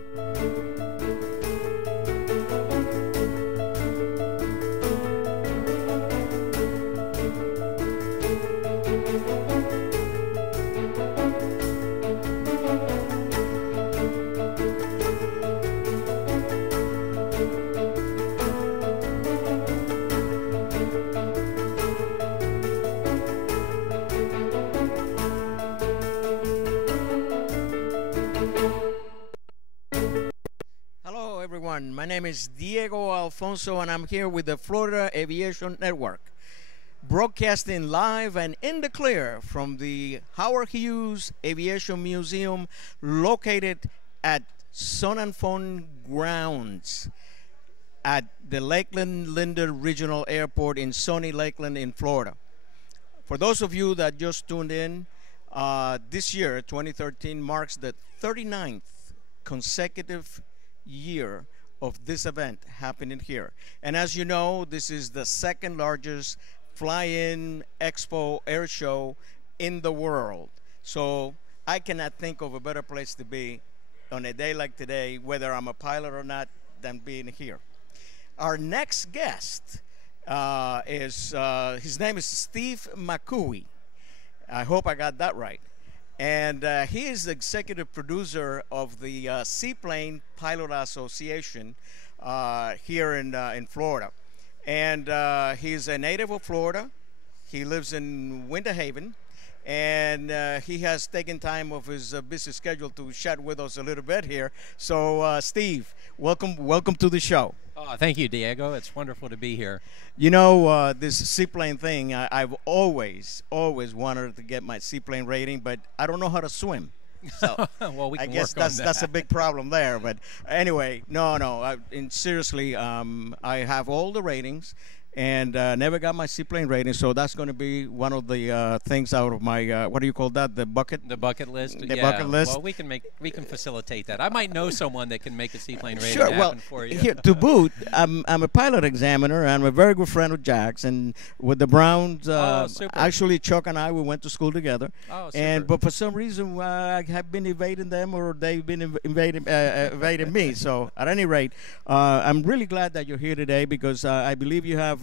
Hello, everyone. My name is Diego Alfonso, and I'm here with the Florida Aviation Network, broadcasting live and in the clear from the Howard Hughes Aviation Museum located at Sun and Fun Grounds at the Lakeland Linder Regional Airport in sunny Lakeland in Florida. For those of you that just tuned in, this year, 2013, marks the 39th consecutive year of this event happening here. And as you know, this is the second largest fly-in expo air show in the world. So I cannot think of a better place to be on a day like today, whether I'm a pilot or not, than being here. Our next guest his name is Steve McCaughey. I hope I got that right. And he is the executive producer of the Seaplane Pilot Association here in Florida. And he's a native of Florida. He lives in Winter Haven. And he has taken time of his busy schedule to chat with us a little bit here. So, Steve, welcome to the show. Oh, thank you, Diego. It's wonderful to be here. You know, this seaplane thing, I've always wanted to get my seaplane rating, but I don't know how to swim. So well, we can I guess work on that. that's a big problem there. But anyway, no. Seriously, I have all the ratings. And never got my seaplane rating, so that's going to be one of the things out of my what do you call that? The bucket list. The bucket list. Well, we can facilitate that. I might know someone that can make a seaplane rating sure. happen Well, for you. Here, to boot, I'm a pilot examiner. I'm a very good friend of Jack's, and with the Browns. Actually, Chuck and I, we went to school together. Oh, super. But for some reason, I have been evading them, or they've been evading me. So at any rate, I'm really glad that you're here today, because I believe you have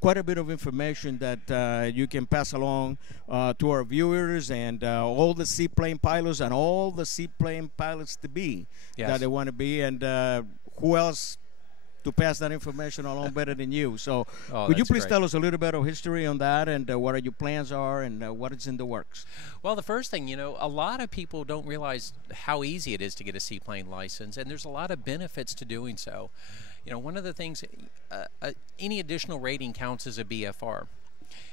quite a bit of information that you can pass along to our viewers and all the seaplane pilots and all the seaplane pilots to be that they want to be, and who else to pass that information along better than you. So would you please tell us a little bit of history on that, and what your plans are, and what is in the works? Well, the first thing, a lot of people don't realize how easy it is to get a seaplane license, and there's a lot of benefits to doing so. One of the things, any additional rating counts as a BFR.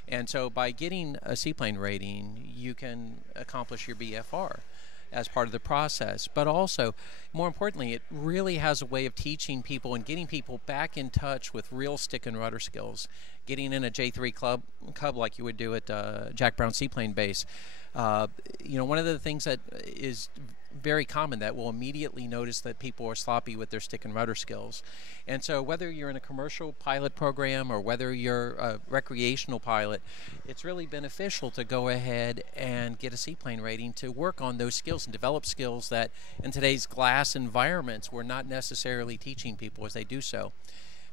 And so by getting a seaplane rating, you can accomplish your BFR as part of the process. But also, more importantly, it really has a way of teaching people and getting people back in touch with real stick and rudder skills. Getting in a J3 cub like you would do at Jack Brown Seaplane Base. One of the things that is very common that will immediately notice that people are sloppy with their stick and rudder skills. And so whether you're in a commercial pilot program or whether you're a recreational pilot, it's really beneficial to go ahead and get a seaplane rating to work on those skills and develop skills that in today's glass environments we're not necessarily teaching people as they do so.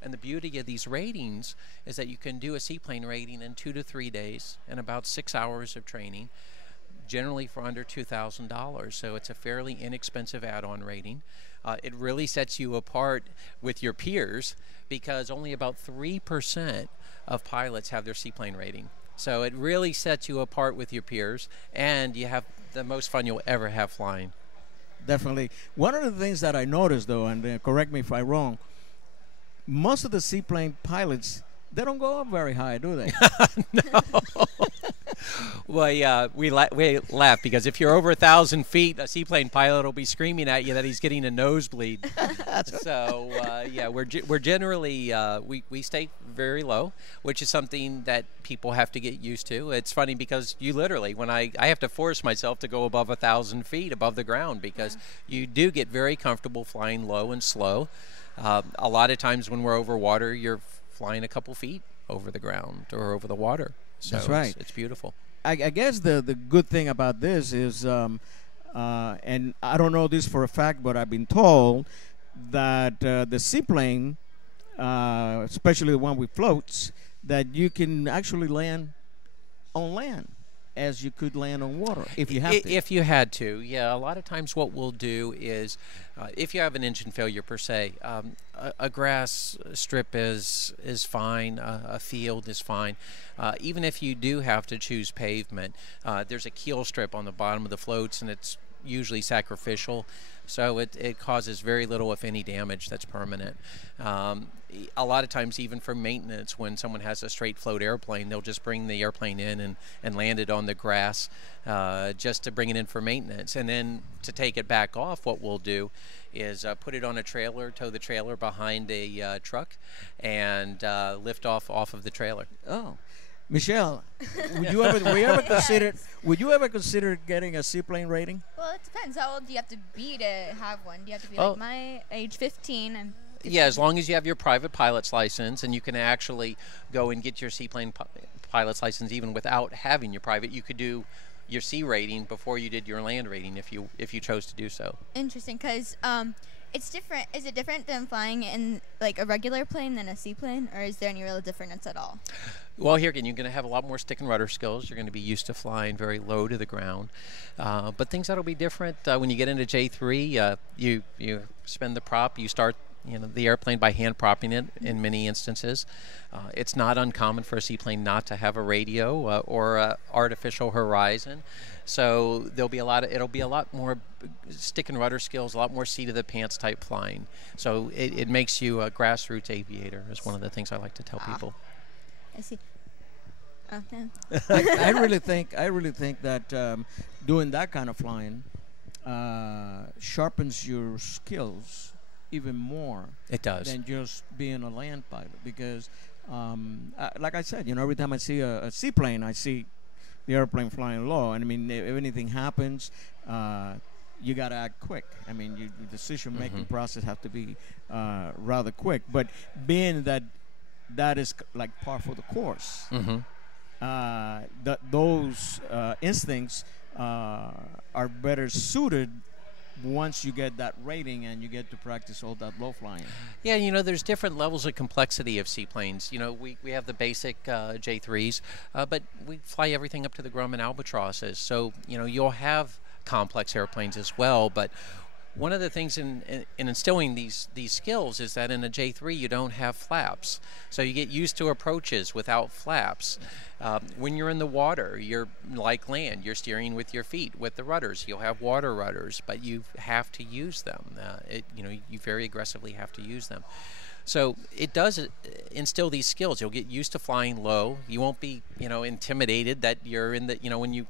And the beauty of these ratings is that you can do a seaplane rating in 2 to 3 days and about 6 hours of training, generally for under $2,000. So it's a fairly inexpensive add-on rating. It really sets you apart with your peers, because only about 3% of pilots have their seaplane rating. So it really sets you apart with your peers, and you have the most fun you'll ever have flying. Definitely. One of the things that I noticed, though, and correct me if I'm wrong, most of the seaplane pilots, they don't go up very high, do they? No. Well, yeah, we laugh because if you're over 1,000 feet, a seaplane pilot will be screaming at you that he's getting a nosebleed. So, yeah, we're generally, we stay very low, which is something that people have to get used to. It's funny because you literally, when I have to force myself to go above 1,000 feet above the ground, because you do get very comfortable flying low and slow. A lot of times when we're over water, you're flying a couple feet over the ground or over the water. So that's right. It's beautiful. I guess the good thing about this is and I don't know this for a fact, but I've been told that the seaplane, especially the one with floats, that you can actually land on land as you could land on water if you have to. If you had to, yeah. A lot of times what we'll do is, if you have an engine failure per se, a grass strip is fine, a field is fine. Even if you do have to choose pavement, there's a keel strip on the bottom of the floats, and it's usually sacrificial. So it causes very little, if any, damage that's permanent. A lot of times, even for maintenance, when someone has a straight float airplane, they'll just bring the airplane in and land it on the grass just to bring it in for maintenance. And then to take it back off, what we'll do is put it on a trailer, tow the trailer behind a truck, and lift off of the trailer. Oh. Michelle, would you ever consider getting a seaplane rating? Well, it depends. How old do you have to be to have one? Do you have to be like my age, 15? And 15? Yeah, as long as you have your private pilot's license, and you can actually go and get your seaplane pilot's license even without having your private. You could do your sea rating before you did your land rating if you chose to do so. Interesting, because it's different. Is it different than flying in like a regular plane than a seaplane, or is there any real difference at all? Well, here again, you're going to have a lot more stick and rudder skills. You're going to be used to flying very low to the ground. But things that'll be different when you get into J3. You spin the prop. You start the airplane by hand propping it in many instances. It's not uncommon for a seaplane not to have a radio or a artificial horizon. So it'll be a lot more stick and rudder skills, a lot more seat of the pants type flying. So it makes you a grassroots aviator is one of the things I like to tell people. I see. Oh, yeah. I really think that doing that kind of flying sharpens your skills even more. It does. Than just being a land pilot, because like I said, every time I see a seaplane, I see the airplane flying low, and I mean, if anything happens, you got to act quick. I mean, your decision-making process have to be rather quick. But being that is like par for the course, those instincts are better suited once you get that rating and you get to practice all that low flying. Yeah, there's different levels of complexity of seaplanes. We have the basic J3s, but we fly everything up to the Grumman albatrosses. So, you'll have complex airplanes as well, but one of the things in instilling these skills is that in a J3 you don't have flaps, so you get used to approaches without flaps. When you're in the water, you're like land. You're steering with your feet. With the rudders, you'll have water rudders, but you have to use them. You very aggressively have to use them. So it does instill these skills. You'll get used to flying low. You won't be, intimidated that you're in the,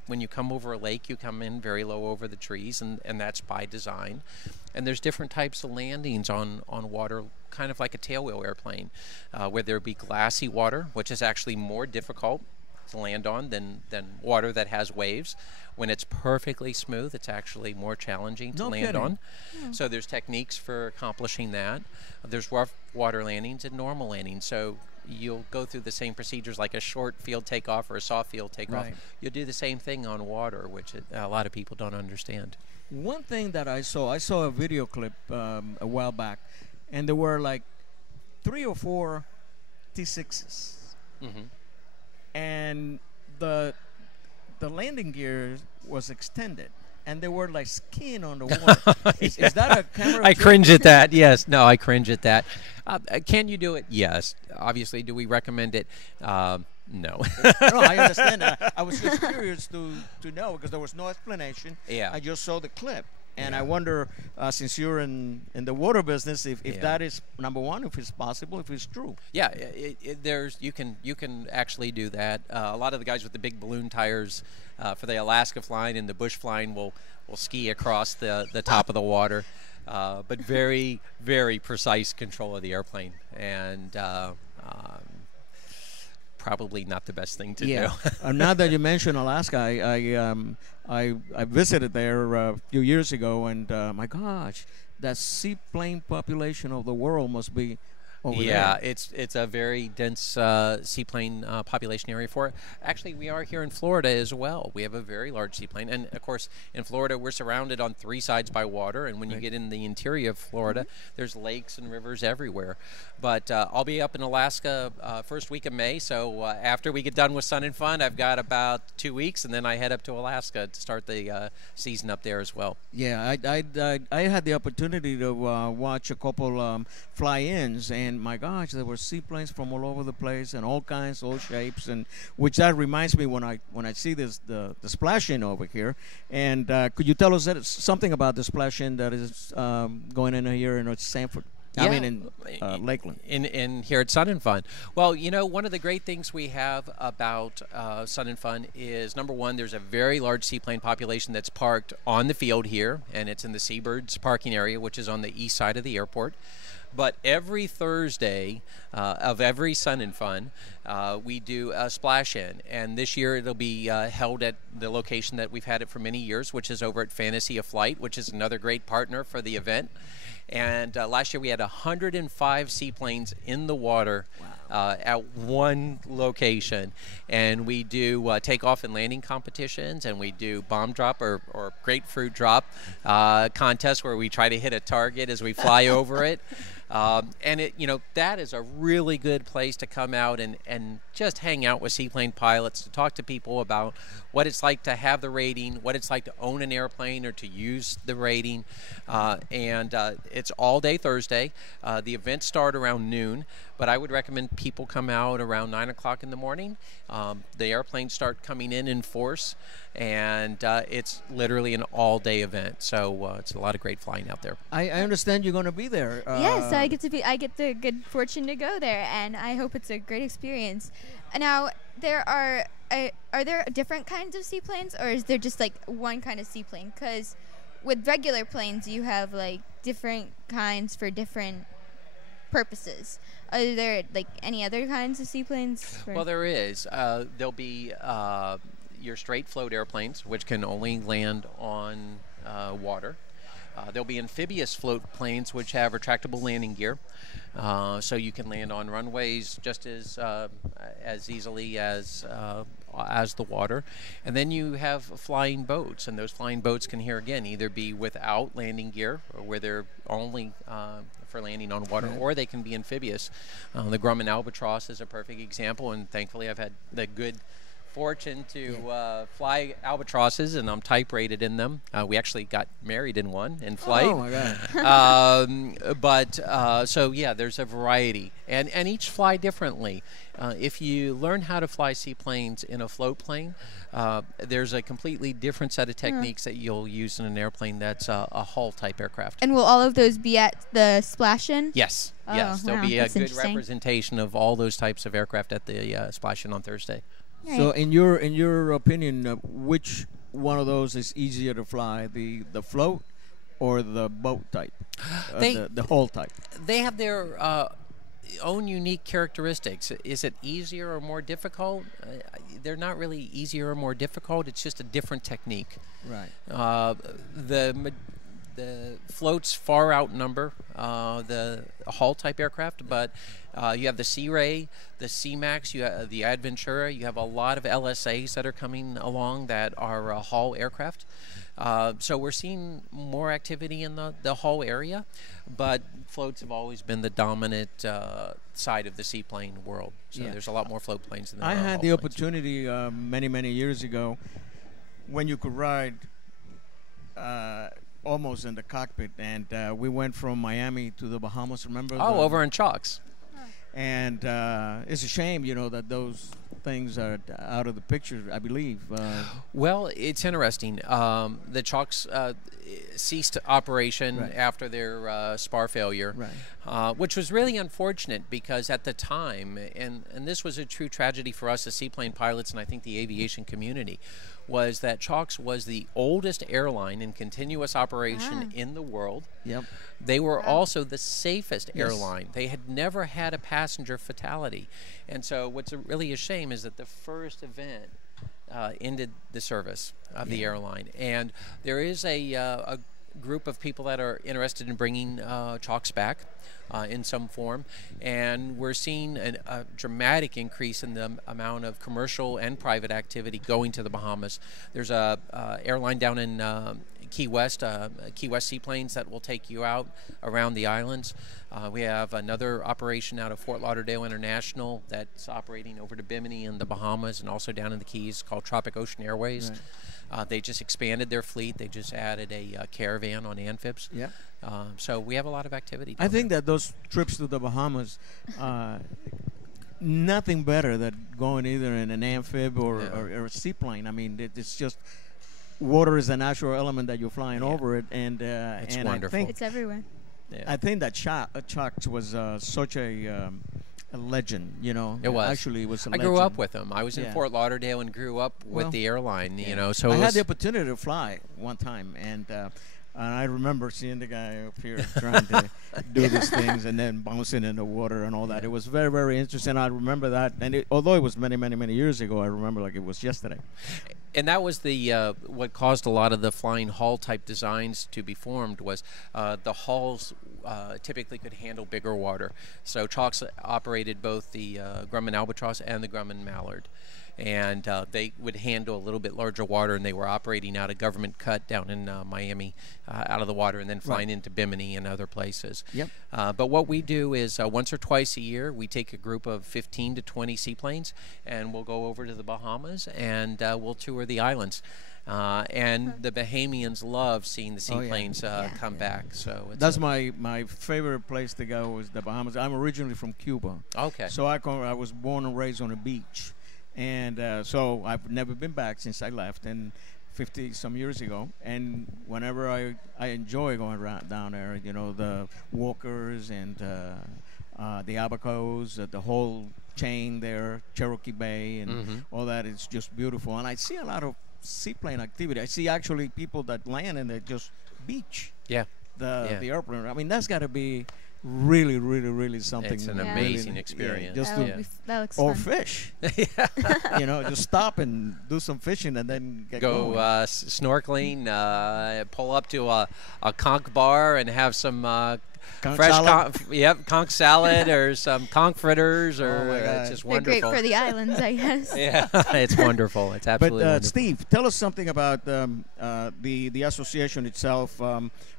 when you come over a lake, you come in very low over the trees, and that's by design. And there's different types of landings on water, kind of like a tailwheel airplane, where there be glassy water, which is actually more difficult to land on than water that has waves. When it's perfectly smooth, it's actually more challenging to land on. Yeah. So there's techniques for accomplishing that. There's rough water landings and normal landings. So you'll go through the same procedures like a short field takeoff or a soft field takeoff. Right. You'll do the same thing on water, which a lot of people don't understand. One thing that I saw a video clip a while back, and there were like 3 or 4 T6s. And the landing gear was extended, and they were like skiing on the water. Is that a camera? I cringe at that. Yes. No, I cringe at that. Can you do it? Yes. Obviously, do we recommend it? No. No, I understand that. I was just curious to know, because there was no explanation. Yeah. I just saw the clip. And I wonder, since you're in the water business, if that is number one, if it's possible, if it's true. Yeah, you can actually do that. A lot of the guys with the big balloon tires for the Alaska flying and the bush flying will ski across the top of the water, but very, very precise control of the airplane, and probably not the best thing to do. Now that you mention Alaska, I visited there a few years ago, and my gosh, that seaplane population of the world must be over Yeah, there. it's a very dense seaplane population area for it. Actually, we are here in Florida as well. We have a very large seaplane, and of course, in Florida, we're surrounded on three sides by water. And when you get in the interior of Florida, there's lakes and rivers everywhere. But I'll be up in Alaska first week of May. So after we get done with Sun and Fun, I've got about 2 weeks, and then I head up to Alaska to start the season up there as well. Yeah, I had the opportunity to watch a couple fly-ins, and my gosh, there were seaplanes from all over the place and all kinds, all shapes, and which that reminds me when I see this the splash-in over here. And could you tell us something about the splash-in that is going in here in Sanford? I mean, in Lakeland. In here at Sun and Fun. Well, you know, one of the great things we have about Sun and Fun is, number one, there's a very large seaplane population that's parked on the field here, and it's in the Seabirds parking area, which is on the east side of the airport. But every Thursday of every Sun and Fun, we do a splash-in. And this year it'll be held at the location that we've had it for many years, which is over at Fantasy of Flight, which is another great partner for the event. And last year we had 105 seaplanes in the water at one location. And we do takeoff and landing competitions, and we do bomb drop or grapefruit drop contests where we try to hit a target as we fly over it. And it, you know, that is a really good place to come out and just hang out with seaplane pilots, to talk to people about what it's like to have the rating, what it's like to own an airplane or to use the rating. And it's all day Thursday. The events start around noon, but I would recommend people come out around 9 o'clock in the morning. The airplanes start coming in force, and it's literally an all-day event. So it's a lot of great flying out there. I understand you're going to be there. Yes, I get the good fortune to go there, and I hope it's a great experience. Now, are there different kinds of seaplanes, or is there just like one kind of seaplane? Because with regular planes, you have like different kinds for different purposes. Are there like any other kinds of seaplanes? Well, there is. There'll be your straight float airplanes, which can only land on water. There'll be amphibious float planes, which have retractable landing gear, so you can land on runways just as easily as the water. And then you have flying boats, and those flying boats can here again either be without landing gear, or where they're only for landing on water, or they can be amphibious. The Grumman Albatross is a perfect example, and thankfully I've had the good fortune to fly albatrosses, and I'm type rated in them. We actually got married in one in flight. Oh my God! So yeah, there's a variety, and each fly differently. If you learn how to fly seaplanes in a float plane, there's a completely different set of techniques that you'll use in an airplane that's a hull type aircraft. And will all of those be at the splash-in? Yes, Oh, yes. There'll wow, be a that's good interesting. representation of all those types of aircraft at the splash-in on Thursday. So, in your opinion, which one of those is easier to fly, the float or the boat type, the hull type? They have their own unique characteristics. Is it easier or more difficult? They're not really easier or more difficult. It's just a different technique. Right. The floats far outnumber the hull type aircraft, but you have the Sea Ray, the Sea Max, you have the Adventura. You have a lot of LSAs that are coming along that are hull aircraft. So we're seeing more activity in the hull area, but floats have always been the dominant side of the seaplane world. So there's a lot more float planes than there are I had hull the planes. opportunity many years ago when you could ride almost in the cockpit, and we went from Miami to the Bahamas. Remember? Over in Chalks. And it's a shame, that those things are out of the picture, I believe. Well, it's interesting. The Chalks ceased operation after their spar failure, which was really unfortunate because at the time, and this was a true tragedy for us as seaplane pilots and I think the aviation community, was that Chalks was the oldest airline in continuous operation in the world. Yep. They were also the safest airline. They had never had a passenger fatality. And so what's really a shame is that the first event ended the service of the airline. And there is a group of people that are interested in bringing chalks back in some form, and we're seeing a dramatic increase in the amount of commercial and private activity going to the Bahamas. There's a airline down in Key West seaplanes that will take you out around the islands. We have another operation out of Fort Lauderdale International that's operating over to Bimini in the Bahamas and also down in the Keys, called Tropic Ocean Airways. Right. They just expanded their fleet. They just added a caravan on amphibs. Yeah. So we have a lot of activity. I think that those trips to the Bahamas, nothing better than going either in an amphib or a seaplane. I mean, it's just water is a natural element that you're flying over it, and it's and wonderful. I think It's everywhere. Yeah. I think that Chucks was such a legend, you know. It was. Actually, it was a I legend. grew up with him. I was in Fort Lauderdale and grew up with the airline, you know. So I had the opportunity to fly one time, and I remember seeing the guy up here trying to do these things and then bouncing in the water and all that. It was very, very interesting. I remember that. And although it was many, many, many years ago, I remember like it was yesterday. And that was the what caused a lot of the flying hull type designs to be formed was the hulls typically could handle bigger water. So Chalks operated both the Grumman Albatross and the Grumman Mallard. And they would handle a little bit larger water, and they were operating out of Government Cut down in Miami, out of the water, and then flying into Bimini and other places. Yep. But what we do is once or twice a year, we take a group of 15 to 20 seaplanes, and we'll go over to the Bahamas, and we'll tour the islands. And the Bahamians love seeing the seaplanes come back. So that's my favorite place to go is the Bahamas. I'm originally from Cuba. Okay. So I was born and raised on a beach. And so I've never been back since I left, and 50-some years ago. And whenever I enjoy going around down there, you know, the Walkers and the Abacos, the whole chain there, Cherokee Bay, and all that is just beautiful. And I see a lot of seaplane activity. I see actually people that land and they just beach. Yeah. The airplane. I mean, that's got to be really, really, really something. It's an amazing experience. Just that looks or fun. fish. You know, just stop and do some fishing and then go snorkeling, pull up to a conch bar and have some conch salad or some conch fritters, or it's just wonderful. They're great for the islands, I guess. Yeah, it's wonderful. It's absolutely wonderful. Steve, tell us something about the association itself.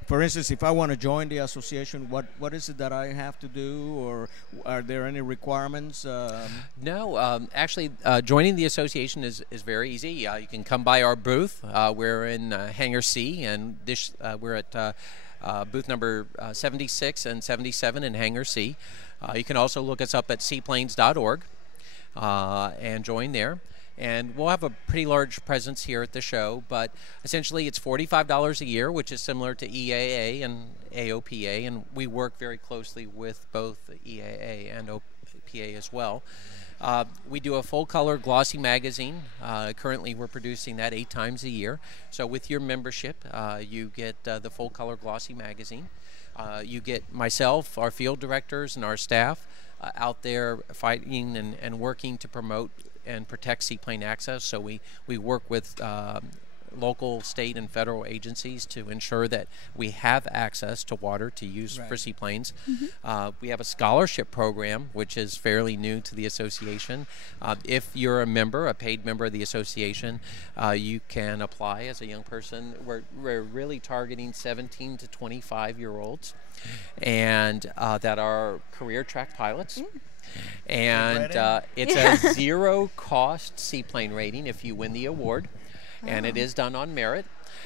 For instance, if I want to join the association, what is it that I have to do, or are there any requirements? No, actually, joining the association is very easy. You can come by our booth. We're in Hangar C, and we're at booth number 76 and 77 in Hangar C. You can also look us up at seaplanes.org and join there. And we'll have a pretty large presence here at the show, but essentially it's $45 a year, which is similar to EAA and AOPA, and we work very closely with both EAA and OPA as well. We do a full-color glossy magazine. Currently we're producing that 8 times a year. So with your membership, you get the full-color glossy magazine. You get myself, our field directors, and our staff out there fighting and working to promote and protect seaplane access. So we work with local, state, and federal agencies to ensure that we have access to water to use for seaplanes. We have a scholarship program, which is fairly new to the association. If you're a paid member of the association, you can apply as a young person. We're really targeting 17 to 25-year-olds, and that are career track pilots. And it's a zero-cost seaplane rating if you win the award, and it is done on merit.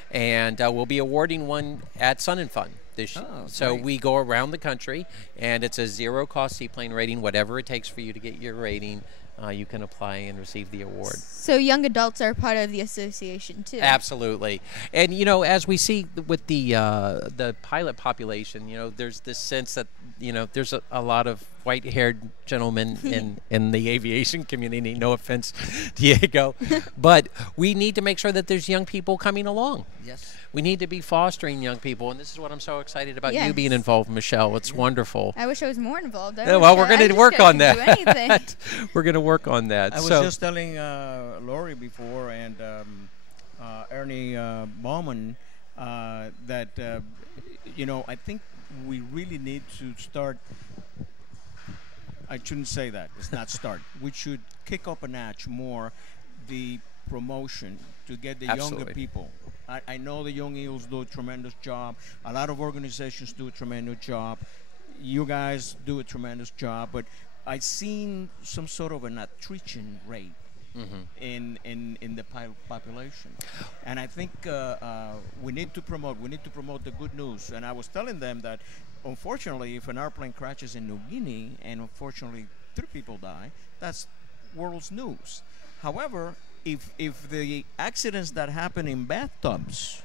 And we'll be awarding one at Sun and Fun this year. So we go around the country, and it's a zero-cost seaplane rating. Whatever it takes for you to get your rating, you can apply and receive the award. So young adults are part of the association too. Absolutely. And you know, as we see with the pilot population, you know, there's this sense that, you know, there's a lot of white-haired gentlemen in the aviation community. No offense, Diego, but we need to make sure that there's young people coming along. Yes. We need to be fostering young people, and this is what I'm so excited about you being involved, Michelle. It's wonderful. I wish I was more involved. Well, we're going to work on that. Do anything. We're going to work on that. I was just telling Lori before, and Ernie Bauman, that I think we really need to start. I shouldn't say that. It's not start. We should kick up a notch more the promotion to get the Absolutely. younger people. I know the Young Eagles do a tremendous job. A lot of organizations do a tremendous job. You guys do a tremendous job, but I've seen some sort of an attrition rate in the population, and I think we need to promote the good news. And I was telling them that, unfortunately, if an airplane crashes in New Guinea and unfortunately 3 people die, that's world's news. However, if the accidents that happen in bathtubs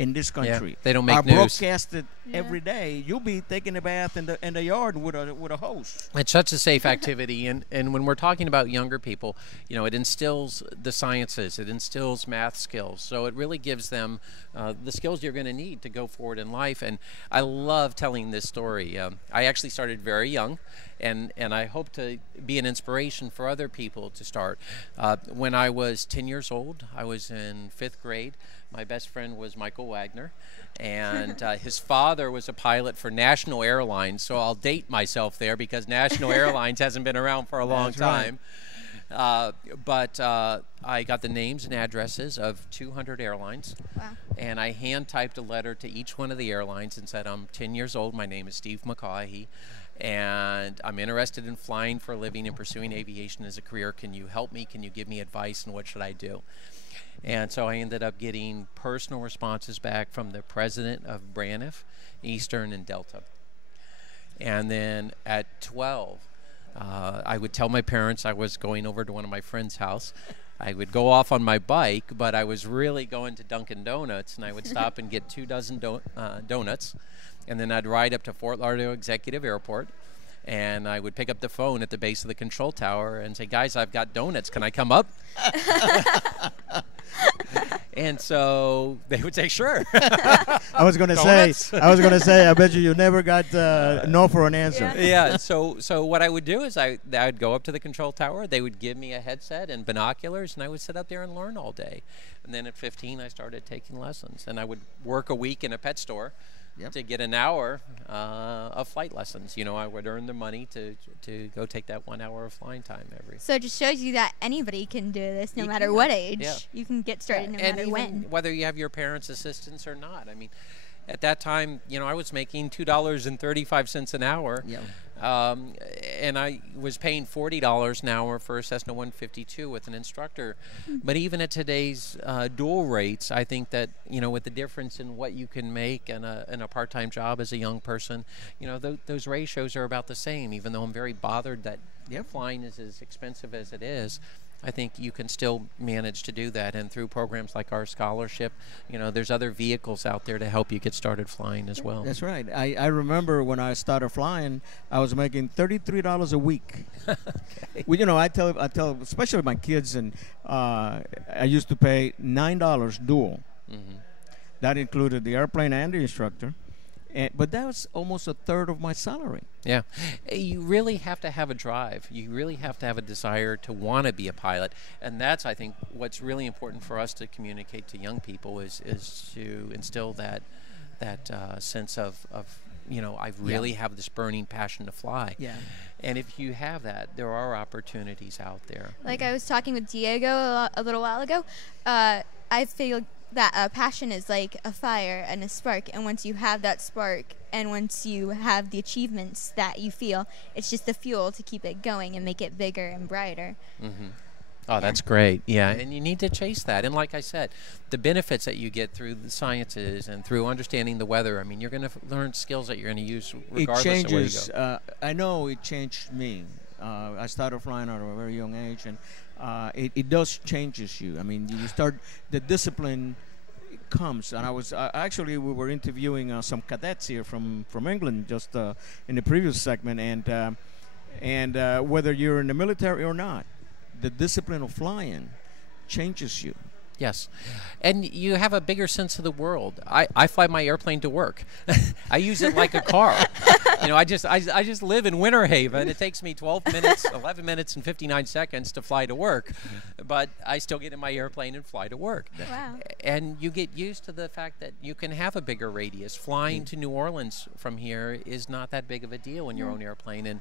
in this country they don't make are news. broadcasted every day, you'll be taking a bath in the yard with a hose. It's such a safe activity, and when we're talking about younger people, it instills the sciences, it instills math skills, so it really gives them the skills you're going to need to go forward in life. And I love telling this story. I actually started very young, and I hope to be an inspiration for other people to start. When I was 10 years old, I was in 5th grade. My best friend was Michael Wagner, and his father was a pilot for National Airlines, so I'll date myself there because National Airlines hasn't been around for a long time. But I got the names and addresses of 200 airlines, and I hand-typed a letter to each one of the airlines and said, I'm 10 years old, my name is Steve McCaughey, and I'm interested in flying for a living and pursuing aviation as a career. Can you help me? Can you give me advice, and what should I do? And so I ended up getting personal responses back from the president of Braniff, Eastern, and Delta. And then at 12, I would tell my parents I was going over to one of my friend's house. I would go off on my bike, but I was really going to Dunkin' Donuts, and I would stop and get 2 dozen donuts, and then I'd ride up to Fort Lauderdale Executive Airport, and I would pick up the phone at the base of the control tower and say, guys, I've got donuts. Can I come up? And so they would say, sure. I was going to say, I bet you never got no for an answer. Yeah. So what I would do is I'd go up to the control tower. They would give me a headset and binoculars, and I would sit up there and learn all day. And then at 15, I started taking lessons, and I would work a week in a pet store. To get an hour of flight lessons. I would earn the money to go take that 1 hour of flying time every. So it just shows you that anybody can do this, no matter what age. Yeah. You can get started no matter when. Whether you have your parents' assistance or not. I mean, at that time, I was making $2.35 an hour. Yeah. And I was paying $40 an hour for a Cessna 152 with an instructor. But even at today's dual rates, I think that, with the difference in what you can make in a part-time job as a young person, those ratios are about the same, even though I'm very bothered that flying is as expensive as it is. I think you can still manage to do that, and through programs like our scholarship, there's other vehicles out there to help you get started flying as well. That's right. I remember when I started flying, I was making $33 a week. Okay. Well, I tell especially my kids, and I used to pay $9 dual. That included the airplane and the instructor. But that was almost a third of my salary. Yeah. You really have to have a drive. You really have to have a desire to want to be a pilot. And that's, I think, what's really important for us to communicate to young people is to instill that sense of I really have this burning passion to fly. Yeah. And if you have that, there are opportunities out there. Like I was talking with Diego a little while ago, I feel that passion is like a fire and a spark, and once you have that spark and once you have the achievements that you feel, it's just the fuel to keep it going and make it bigger and brighter. Oh, that's great. Yeah, and you need to chase that. And like I said, the benefits that you get through the sciences and through understanding the weather, I mean, you're going to learn skills that you're going to use regardless of where you go. I know it changed me. I started flying at a very young age, and it does changes you. I mean, you start, the discipline comes. And actually we were interviewing some cadets here from England just in the previous segment, and whether you're in the military or not, the discipline of flying changes you. Yes. And you have a bigger sense of the world. I fly my airplane to work. I use it like a car. I just live in Winter Haven. It takes me 12 minutes, 11 minutes, and 59 seconds to fly to work, but I still get in my airplane and fly to work. Wow. And you get used to the fact that you can have a bigger radius. Flying to New Orleans from here is not that big of a deal in your own airplane,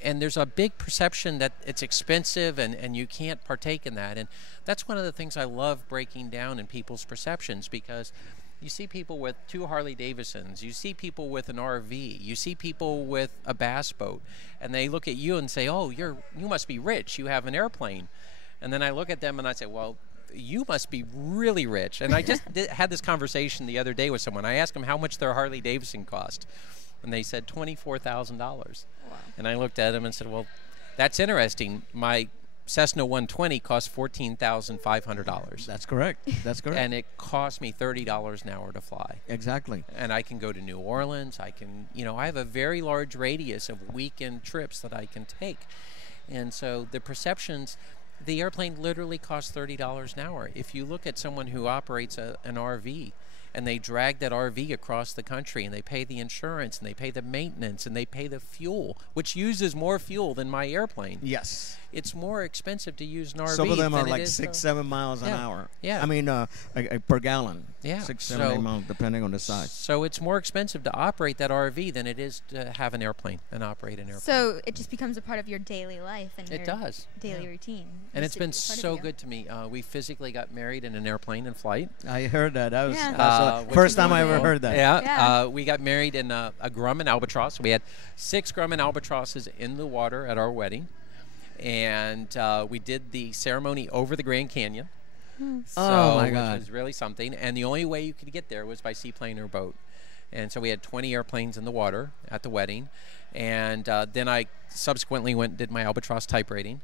and there's a big perception that it's expensive and you can't partake in that. And that's one of the things I love breaking down in people's perceptions, because you see people with 2 Harley Davidsons, you see people with an RV, you see people with a bass boat, and they look at you and say, oh, you must be rich, you have an airplane. And then I look at them and I say, well, you must be really rich. And I just had this conversation the other day with someone. I asked them how much their Harley Davidson cost, and they said $24,000. Wow. And I looked at them and said, well, that's interesting. My Cessna 120 cost $14,500. That's correct. That's correct. And it cost me $30 an hour to fly. Exactly. And I can go to New Orleans. I can, I have a very large radius of weekend trips that I can take. And so the perceptions, the airplane literally costs $30 an hour. If you look at someone who operates an RV, and they drag that RV across the country, and they pay the insurance, and they pay the maintenance, and they pay the fuel, which uses more fuel than my airplane. Yes. It's more expensive to use an RV. Some of them are than like it is 6-7 miles an hour. Yeah. I mean, per gallon. Yeah. 6, 7, 8 miles, depending on the size. So it's more expensive to operate that RV than it is to have an airplane and operate an airplane. So it just becomes a part of your daily life and it your does. daily routine. And it's been so good to me. We physically got married in an airplane in flight. I heard that. That was Yeah. first time I ever heard that. Yeah. We got married in a Grumman albatross. We had 6 Grumman albatrosses in the water at our wedding. And we did the ceremony over the Grand Canyon. Oh, my God. Which was really something. And the only way you could get there was by seaplane or boat. And so we had 20 airplanes in the water at the wedding. And then I subsequently went and did my albatross type rating.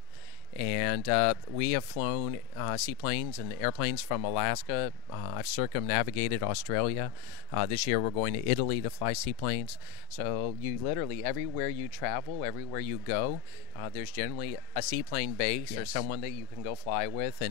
And we have flown seaplanes and airplanes from Alaska. I've circumnavigated Australia. This year we're going to Italy to fly seaplanes. So you literally, everywhere you travel, everywhere you go, there's generally a seaplane base or someone that you can go fly with.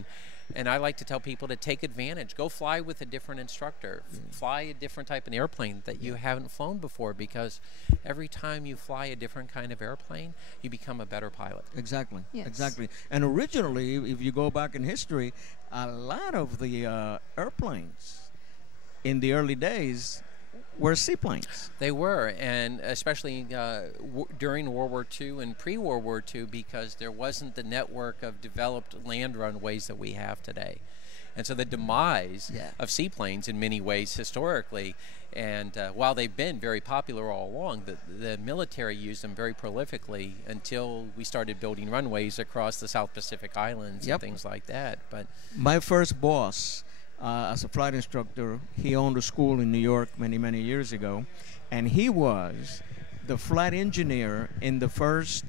And I like to tell people to take advantage. Go fly with a different instructor. Fly a different type of airplane that you haven't flown before, because every time you fly a different kind of airplane, you become a better pilot. Exactly. Yes. Exactly. And originally, if you go back in history, a lot of the airplanes in the early days were seaplanes. They were, and especially during World War II and pre-World War II, because there wasn't the network of developed land runways that we have today. And so the demise of seaplanes in many ways historically, and while they've been very popular all along, the military used them very prolifically until we started building runways across the South Pacific Islands and things like that. But my first boss, as a flight instructor, he owned a school in New York many years ago, and he was the flight engineer in the first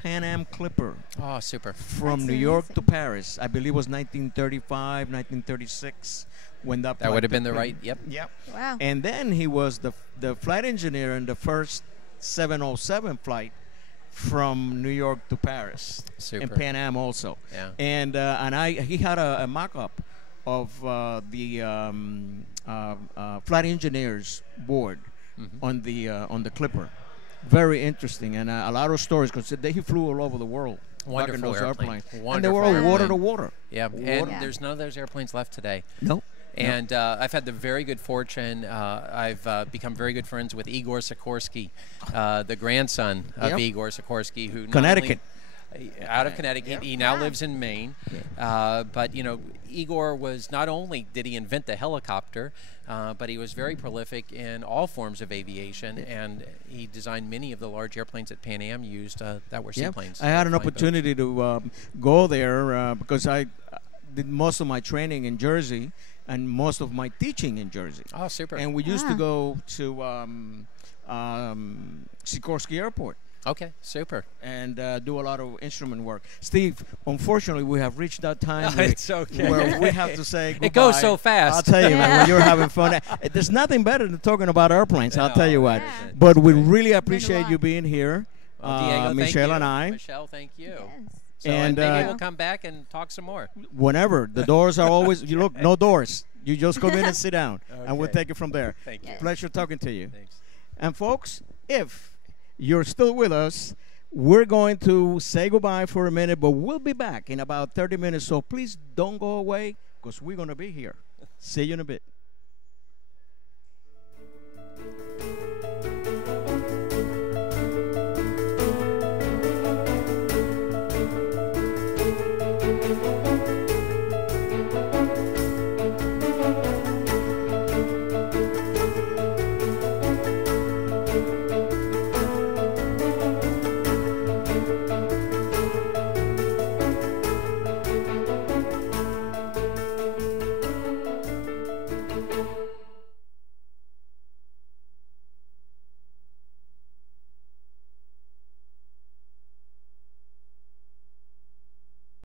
Pan Am Clipper. Oh, super. From New York to Paris. I believe it was 1935, 1936 when that would have been the place. right, yep. Wow. And then he was the flight engineer in the first 707 flight from New York to Paris. Super. And Pan Am also. Yeah. And he had a mock-up of the flight engineers board on the Clipper. Very interesting, and a lot of stories, because he flew all over the world. Wonderful those airplane. And they were all water to water. Yeah, Water. and there's none of those airplanes left today. No. And I've had the very good fortune, I've become very good friends with Igor Sikorsky, the grandson of Igor Sikorsky, who Connecticut. Out of Connecticut. He now lives in Maine. But, Igor was, not only did he invent the helicopter, but he was very prolific in all forms of aviation, and he designed many of the large airplanes that Pan Am used that were seaplanes. I had an opportunity to go there because I did most of my training in Jersey and most of my teaching in Jersey. Oh, super. And we used to go to Sikorsky Airport. Okay, super. And do a lot of instrument work. Steve, unfortunately, we have reached that time it's okay. where we have to say goodbye. It goes so fast. I'll tell you, man, when you're having fun. There's nothing better than talking about airplanes, I'll tell you what. Yeah. But we really appreciate you being here, Well, Diego, Michelle thank you. and I. Michelle, thank you. Yes. So, And, maybe we'll come back and talk some more. Whenever. The doors are always, you look, no doors. You just come in and sit down, and we'll Okay. take it from there. Thank you. Yes. Pleasure talking to you. Thanks. And folks, if you're still with us. We're going to say goodbye for a minute, but we'll be back in about 30 minutes. So please don't go away because we're going to be here. See you in a bit.